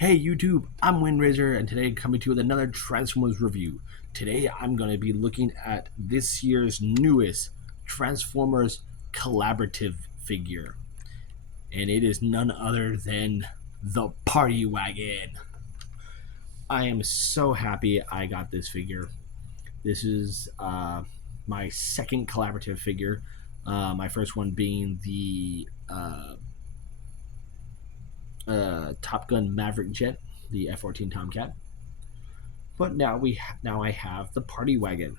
Hey YouTube, I'm Windraiser, and today coming to you with another Transformers review. Today I'm going to be looking at this year's newest Transformers Collaborative figure, and it is none other than the Party Wagon. I am so happy I got this figure. This is my second collaborative figure, my first one being the Top Gun Maverick jet, the F-14 Tomcat. But now I have the Party Wagon,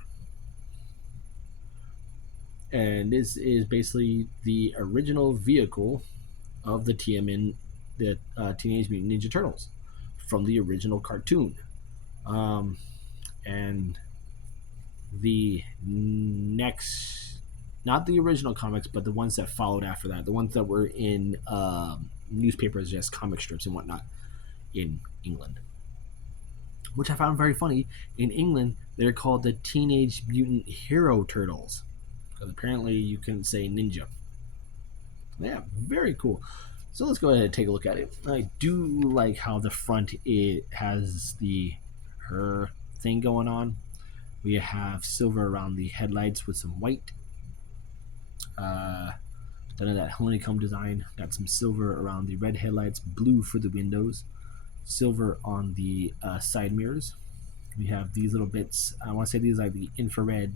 and this is basically the original vehicle of the Teenage Mutant Ninja Turtles from the original cartoon, and the next, not the original comics, but the ones that followed after that, the ones that were in newspapers, just comic strips and whatnot in England, which I found very funny. In England, they're called the Teenage Mutant Hero Turtles, because apparently you couldn't say ninja. Yeah, very cool. So let's go ahead and take a look at it. I do like how the front, it has the her thing going on. We have silver around the headlights with some white. Done that honeycomb design. Got some silver around the red headlights, blue for the windows, silver on the side mirrors. We have these little bits. I want to say these are like the infrared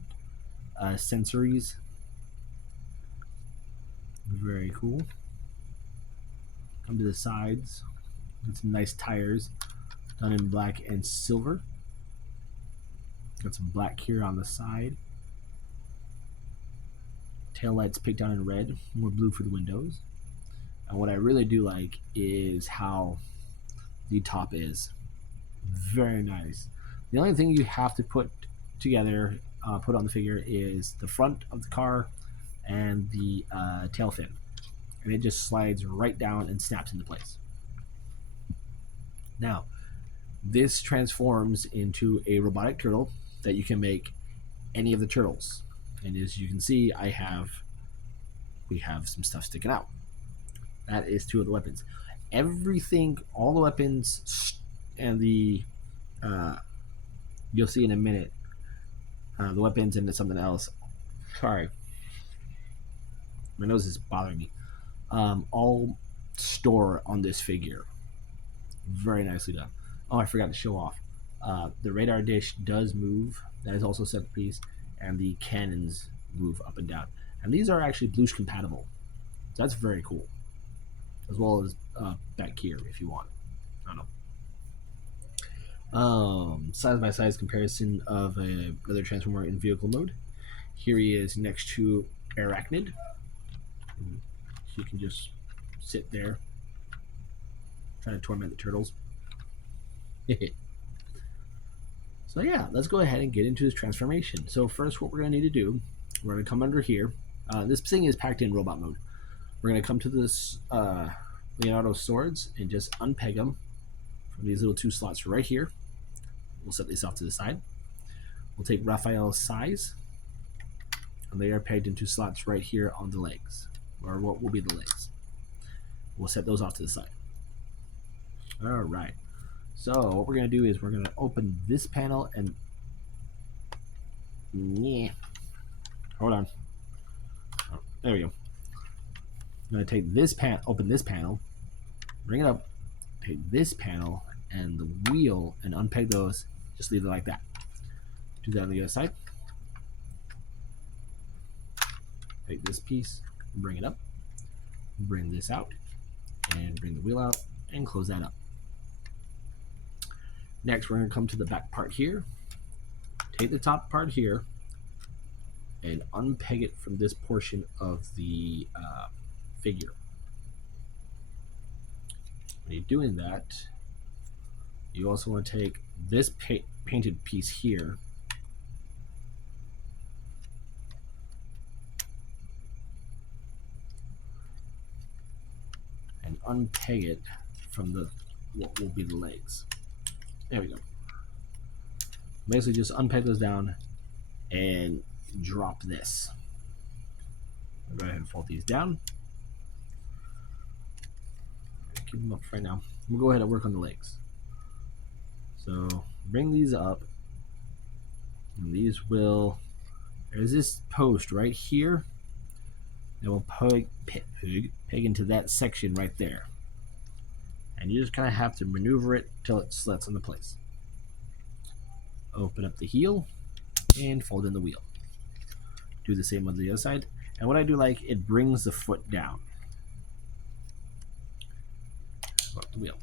sensories. Very cool. Come to the sides. Got some nice tires done in black and silver. Got some black here on the side. Tail lights picked out in red, more blue for the windows. And what I really do like is how the top is. Very nice. The only thing you have to put together, put on the figure, is the front of the car and the tail fin. And it just slides right down and snaps into place. Now, this transforms into a robotic turtle that you can make any of the turtles. And as you can see, we have some stuff sticking out. That is two of the weapons. Everything, all the weapons, and the you'll see in a minute, the weapons and something else. Sorry, my nose is bothering me. All store on this figure. Very nicely done. Oh, I forgot to show off. The radar dish does move. That is also a separate piece, and the cannons move up and down. And these are actually Blues compatible. So that's very cool. As well as back here if you want. I don't know. Side by side comparison of another Transformer in vehicle mode. Here he is next to Arachnid. He can just sit there trying to torment the turtles. So yeah, let's go ahead and get into his transformation. So first, what we're going to need to do, we're going to come under here. This thing is packed in robot mode. We're going to come to this Leonardo swords and just unpeg them from these little two slots right here. We'll set these off to the side. We'll take Raphael's size, and they are pegged into slots right here on the legs, or what will be the legs. We'll set those off to the side. All right. So what we're going to do is we're going to open this panel and hold on. Oh, there we go. I'm going to take this open this panel, bring it up, take this panel and the wheel and unpeg those. Just leave it like that. Do that on the other side. Take this piece, bring it up, bring this out, and bring the wheel out and close that up. Next, we're going to come to the back part here, take the top part here, and unpeg it from this portion of the figure. When you're doing that, you also want to take this painted piece here and unpeg it from what will be the legs. There we go. Basically just unpeg those down and drop this. I'll go ahead and fold these down. Keep them up for right now. We'll go ahead and work on the legs. So bring these up. And these will, there's this post right here that will peg into that section right there. And you just kind of have to maneuver it till it slits into place. Open up the heel and fold in the wheel. Do the same on the other side. And what I do like, it brings the foot down. Up the wheel.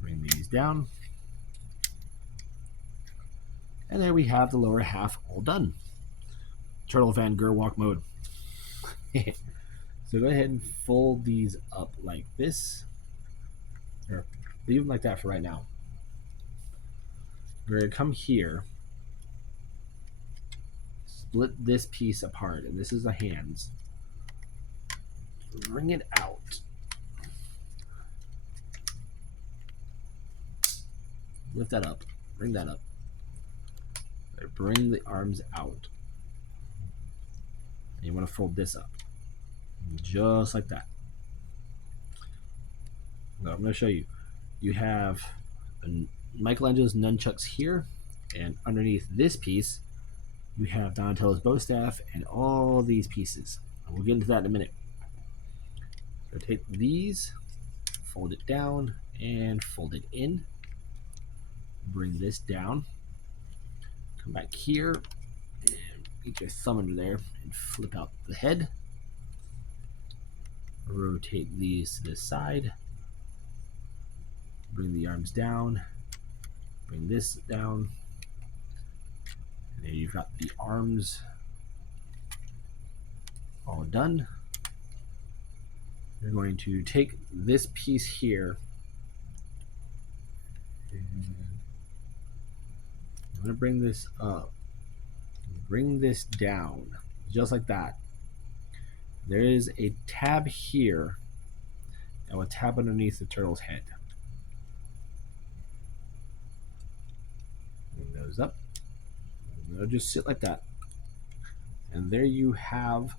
Bring these down. And there we have the lower half all done. Turtle Van Ger walk mode. So go ahead and fold these up like this. Or leave them like that for right now. We're going to come here. Split this piece apart. And this is the hands. Bring it out. Lift that up. Bring that up. Bring the arms out. And you want to fold this up. Just like that. Now I'm going to show you. You have Michelangelo's nunchucks here. And underneath this piece, you have Donatello's bow staff and all these pieces. And we'll get into that in a minute. So take these, fold it down, and fold it in. Bring this down. Come back here and get your thumb under there and flip out the head. Rotate these to the side. Bring the arms down. Bring this down. And there you've got the arms all done. You're going to take this piece here. I'm going to bring this up. Bring this down. Just like that. There is a tab here. And a tab underneath the turtle's head. Bring those up. And they'll just sit like that. And there you have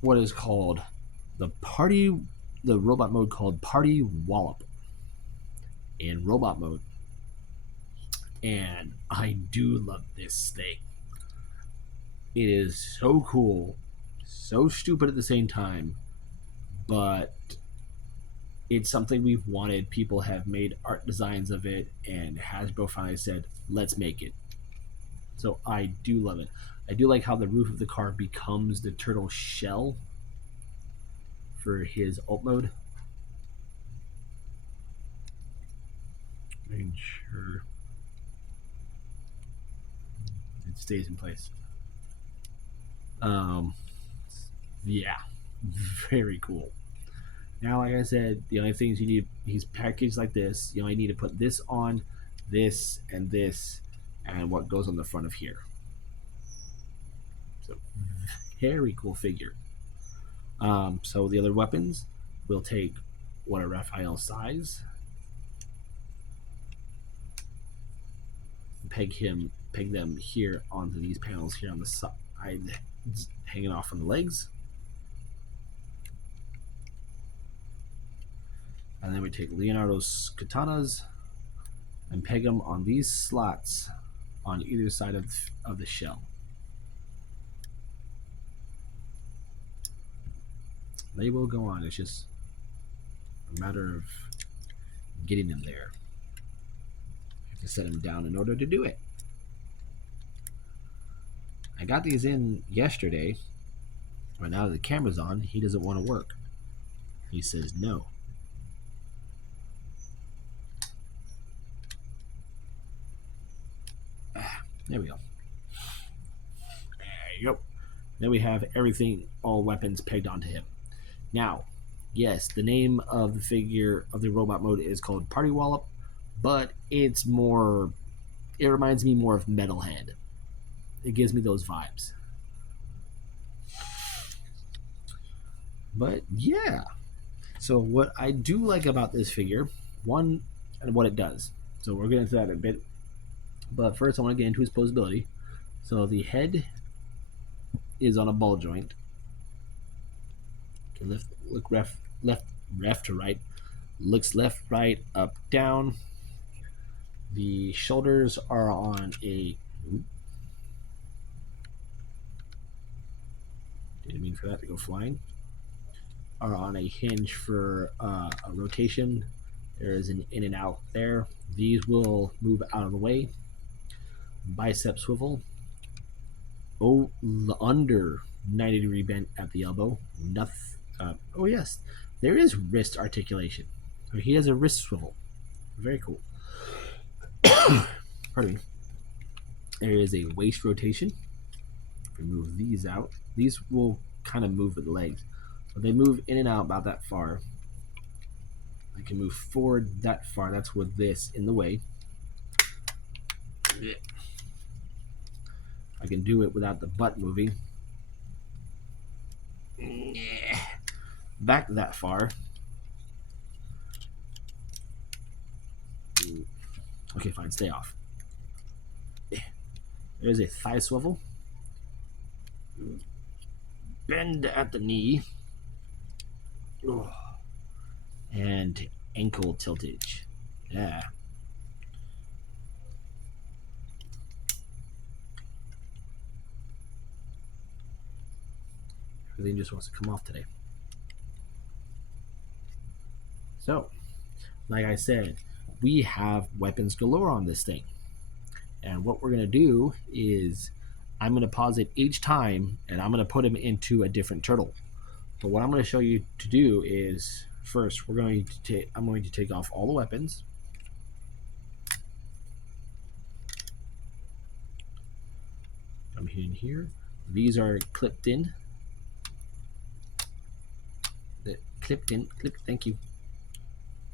what is called the robot mode called Party Wallop in robot mode. And I do love this thing. It is so cool, so stupid at the same time, but it's something we've wanted. People have made art designs of it, and Hasbro finally said, let's make it. So I do love it. I do like how the roof of the car becomes the turtle shell for his alt mode. Making sure it stays in place. Yeah, very cool. Now, like I said, the only things you need, he's packaged like this. You only need to put this on, this, and what goes on the front of here. So, very cool figure. So the other weapons, we'll take one of Raphael's size, peg them here onto these panels here on the side, hanging off from the legs. And then we take Leonardo's katanas and peg them on these slots on either side of the shell. They will go on. It's just a matter of getting them there. You have to set them down in order to do it. I got these in yesterday, but now that the camera's on, he doesn't want to work. He says no. There we go. There you go. Then we have everything, all weapons pegged onto him. Now, yes, the name of the figure of the robot mode is called Party Wallop, but it reminds me more of Metalhead. It gives me those vibes. But yeah. So what I do like about this figure, one, and what it does. So we'll get into that in a bit. But first I want to get into his posability. So the head is on a ball joint. Look left to right. Looks left, right, up, down. The shoulders are on a... Didn't mean for that to go flying. Are on a hinge for a rotation. There is an in and out there. These will move out of the way. Bicep swivel. Oh, under 90-degree bent at the elbow. Nothing. Oh yes, there is wrist articulation. So he has a wrist swivel. Very cool. Pardon me. There is a waist rotation. If we move these out, these will kind of move with the legs. So they move in and out about that far. I can move forward that far. That's with this in the way. I can do it without the butt moving. Back that far. Okay, fine. Stay off. There's a thigh swivel. Bend at the knee. And ankle tiltage. Yeah. Everything just wants to come off today. So, like I said, we have weapons galore on this thing. And what we're going to do is I'm going to pause it each time and I'm going to put him into a different turtle. But what I'm going to show you to do is first I'm going to take off all the weapons. I'm in here. These are clipped in. Thank you.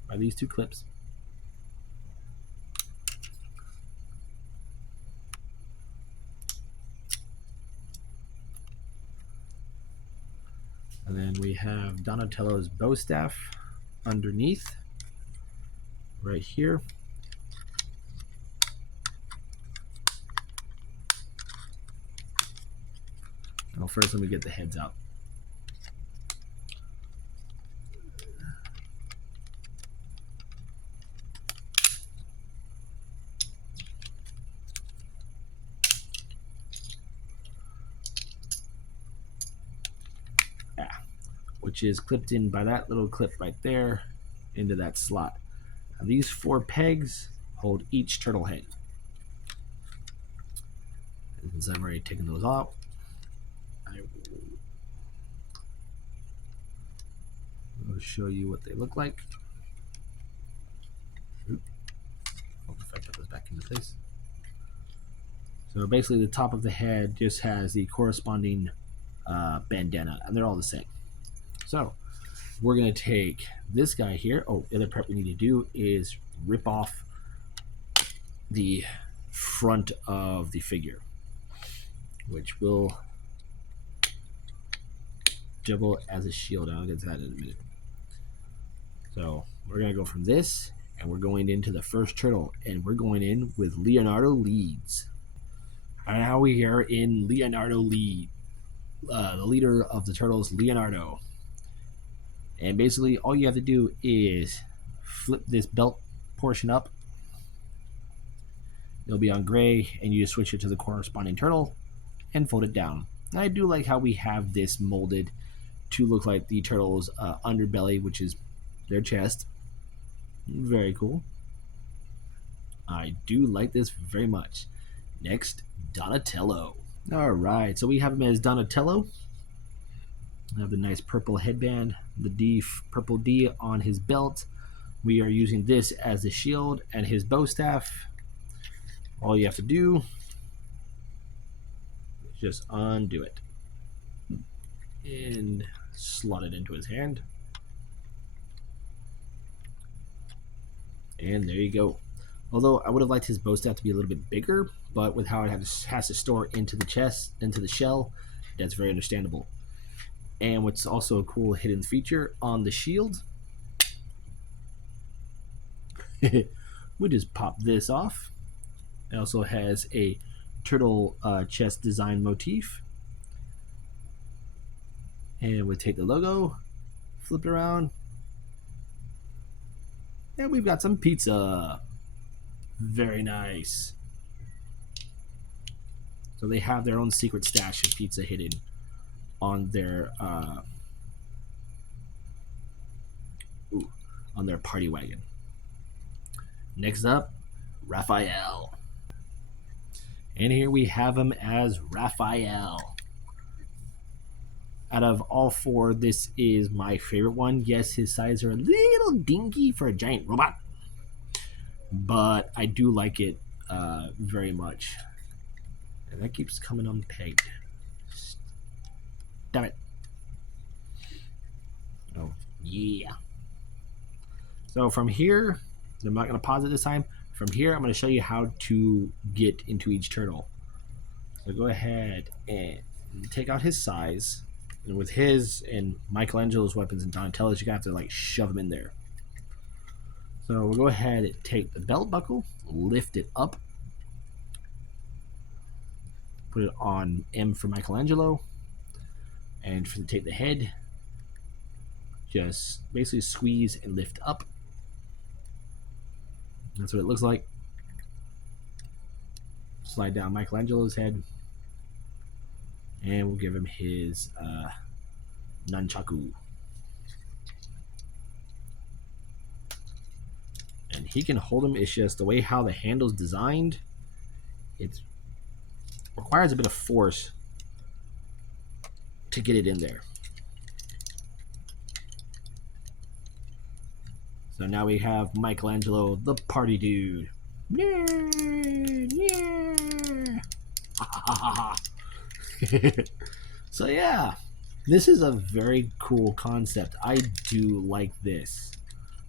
By these two clips. And then we have Donatello's bow staff underneath, right here. Well, first let me get the heads out. Which is clipped in by that little clip right there into that slot. Now, these 4 pegs hold each turtle head. And since I've already taken those off, I will show you what they look like. If I put this back into place. So basically the top of the head just has the corresponding bandana, and they're all the same. So we're going to take this guy here. Oh, the other prep we need to do is rip off the front of the figure, which will double as a shield. I'll get to that in a minute. So we're going to go from this, and we're going into the first turtle, and we're going in with Leonardo leads. And now we are in Leonardo lead. The leader of the turtles, Leonardo. And basically all you have to do is flip this belt portion up. It'll be on gray, and you just switch it to the corresponding turtle and fold it down. And I do like how we have this molded to look like the turtle's underbelly, which is their chest. Very cool. I do like this very much. Next, Donatello. Alright, so we have him as Donatello. I have the nice purple headband, the purple D on his belt. We are using this as the shield and his bow staff. All you have to do is just undo it and slot it into his hand. And there you go. Although I would have liked his bow staff to be a little bit bigger, but with how it has to store into the chest, into the shell, that's very understandable. And what's also a cool hidden feature on the shield, we just pop this off. It also has a turtle chest design motif. And we take the logo, flip it around, And we've got some pizza. Very nice. So they have their own secret stash of pizza hidden on their on their party wagon. Next up, Raphael. And here we have him as Raphael. Out of all four, this is my favorite one. Yes, his sides are a little dinky for a giant robot, but I do like it very much. And that keeps coming unpegged. Damn it. Oh, yeah. So from here, I'm not going to pause it this time. From here, I'm going to show you how to get into each turtle. So go ahead and take out his size. And with his and Michelangelo's weapons and Donatello's, you're going to have to like shove them in there. So we'll go ahead and take the belt buckle, lift it up, put it on M for Michelangelo, and for take the head, just basically squeeze and lift up. That's what it looks like. Slide down Michelangelo's head, and we'll give him his nunchaku. And he can hold them. It's just the way how the handle's designed, it requires a bit of force to get it in there. So now we have Michelangelo, the party dude. Yeah, yeah. So yeah, this is a very cool concept. I do like this.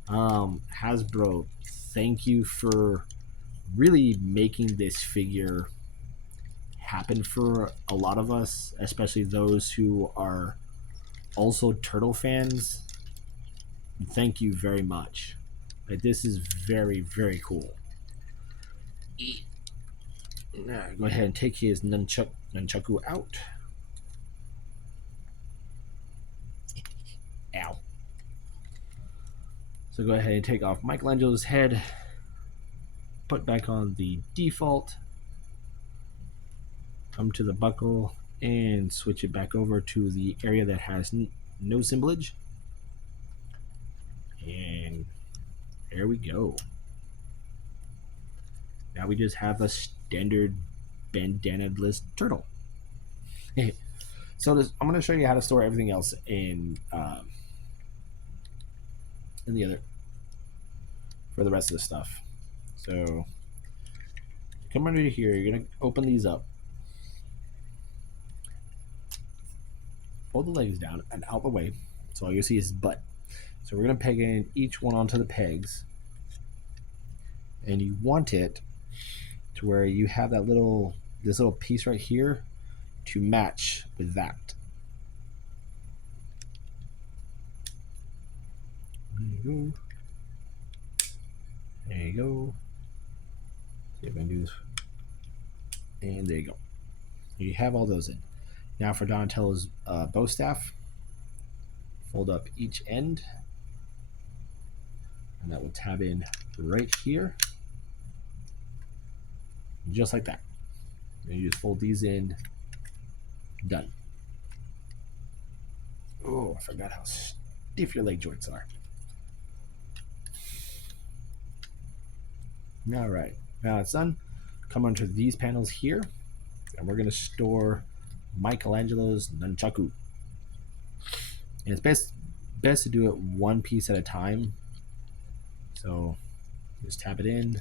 Hasbro, thank you for really making this figure happen for a lot of us, especially those who are also turtle fans. Thank you very much. Like, this is very, very cool. Now, go ahead and take his nunchaku out. Ow. So go ahead and take off Michelangelo's head, put back on the default, come to the buckle, and switch it back over to the area that has no symbolage. And there we go. Now we just have a standard bandana-less turtle. So I'm going to show you how to store everything else in the other for the rest of the stuff. So come under here. You're going to open these up. Fold the legs down and out the way. So all you see is his butt. So we're going to peg in each one onto the pegs. And you want it to where you have that this little piece right here to match with that. There you go. There you go. See if I can do this. And there you go. You have all those in. Now for Donatello's bow staff, fold up each end, and that will tab in right here, just like that. And you just fold these in. Done. Oh, I forgot how stiff your leg joints are. All right, now it's done. Come onto these panels here, and we're going to store Michelangelo's nunchaku. And it's best to do it one piece at a time. So just tap it in,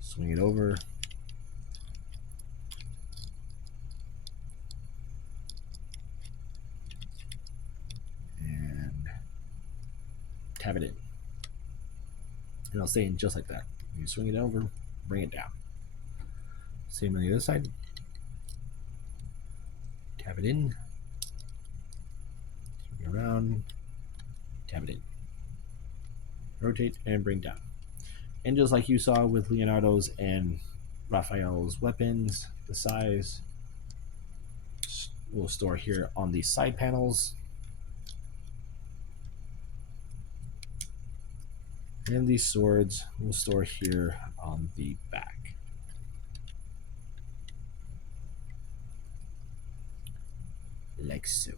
swing it over, and tap it in. And I'll stay in just like that. You swing it over, bring it down. Same on the other side. Tap it in, swing it around, tap it in, rotate, and bring down. And just like you saw with Leonardo's and Raphael's weapons, the size will store here on the side panels. And these swords we'll store here on the back. Like so.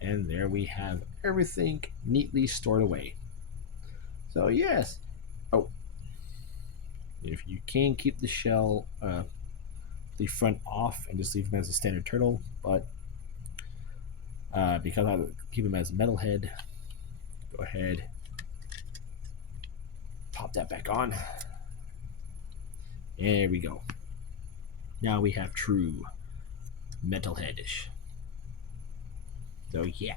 And there we have everything neatly stored away. So yes. Oh, if you can keep the shell, the front off and just leave him as a standard turtle, but because I keep him as a metal head, go ahead, pop that back on. There we go. Now we have true metalheadish. So yeah.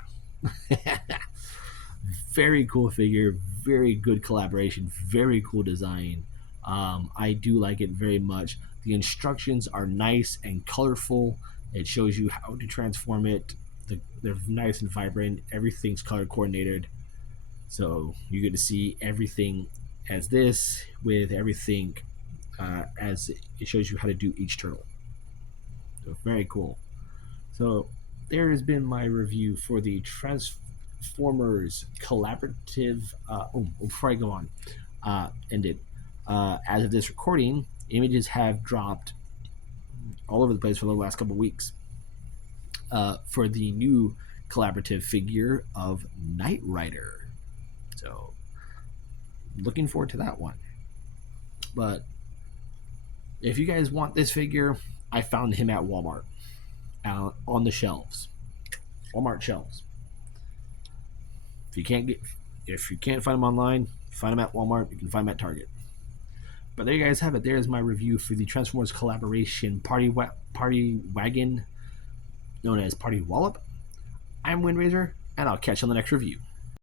Very cool figure, very good collaboration, very cool design. I do like it very much. The instructions are nice and colorful. It shows you how to transform it. They're nice and vibrant. Everything's color coordinated. So you get to see everything as this with everything as it shows you how to do each turtle. So very cool. So there has been my review for the Transformers Collaborative. Before I go on, ended. As of this recording, images have dropped all over the place for the last couple of weeks for the new collaborative figure of Knight Rider. So looking forward to that one. But if you guys want this figure, I found him at Walmart on the shelves, Walmart shelves. If you can't find them online, find them at Walmart. You can find them at Target. But there you guys have it. There's my review for the Transformers Collaboration Party Wagon, known as Party Wallop. I'm Windraiser, and I'll catch you on the next review.